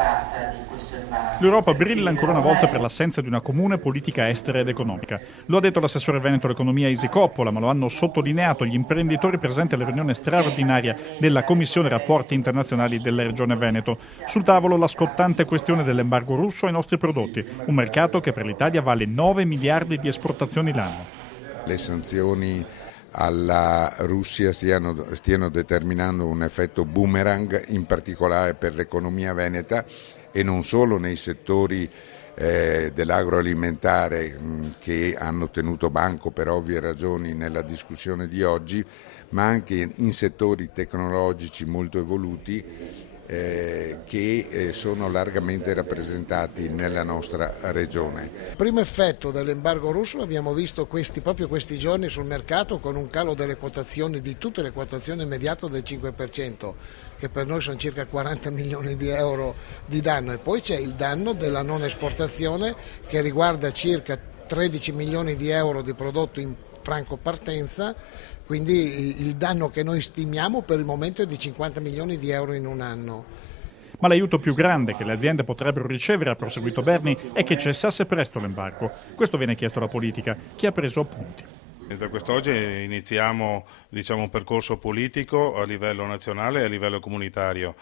preoccupata di questo embargo. L'Europa brilla ancora una volta per l'assenza di una comune politica estera ed economica. Lo ha detto l'assessore veneto all'economia Isi Coppola, ma lo hanno sottolineato gli imprenditori presenti alla riunione straordinaria della Commissione Rapporti Internazionali della Regione Veneto. Sul tavolo la scottante questione dell'embargo russo ai nostri prodotti, un mercato che per l'Italia vale 9 miliardi di esportazioni l'anno. Le sanzioni alla Russia stiano determinando un effetto boomerang, in particolare per l'economia veneta e non solo nei settori dell'agroalimentare che hanno tenuto banco per ovvie ragioni nella discussione di oggi, ma anche in settori tecnologici molto evoluti che sono largamente rappresentati nella nostra regione. Il primo effetto dell'embargo russo l'abbiamo visto proprio questi giorni sul mercato, con un calo delle quotazioni, di tutte le quotazioni immediato del 5%, che per noi sono circa 40 milioni di euro di danno, e poi c'è il danno della non esportazione che riguarda circa 13 milioni di euro di prodotto in franco partenza. Quindi il danno che noi stimiamo per il momento è di 50 milioni di euro in un anno. Ma l'aiuto più grande che le aziende potrebbero ricevere, ha proseguito Berni, è che cessasse presto l'embargo. Questo viene chiesto alla politica, che ha preso appunti. Da quest'oggi iniziamo un percorso politico a livello nazionale e a livello comunitario.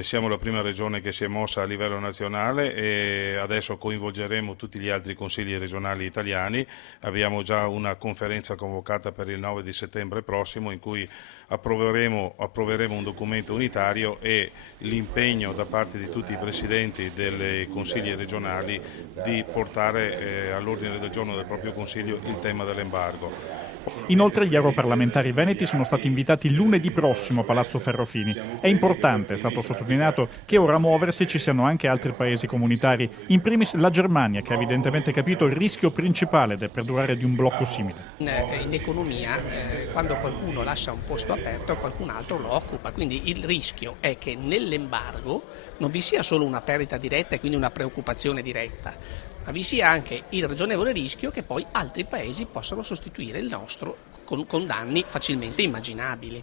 Siamo la prima regione che si è mossa a livello nazionale e adesso coinvolgeremo tutti gli altri consigli regionali italiani. Abbiamo già una conferenza convocata per il 9 di settembre prossimo in cui approveremo un documento unitario e l'impegno da parte di tutti i presidenti dei consigli regionali di portare all'ordine del giorno del proprio consiglio il tema dell'embargo. Inoltre gli europarlamentari veneti sono stati invitati lunedì prossimo a Palazzo Ferrofini. È importante, è stato sottolineato, che ora a muoversi ci siano anche altri paesi comunitari, in primis la Germania, che ha evidentemente capito il rischio principale del perdurare di un blocco simile. In economia, quando qualcuno lascia un posto aperto, qualcun altro lo occupa, quindi il rischio è che nell'embargo non vi sia solo una perdita diretta e quindi una preoccupazione diretta, ma vi sia anche il ragionevole rischio che poi altri paesi possano sostituire il nostro con danni facilmente immaginabili.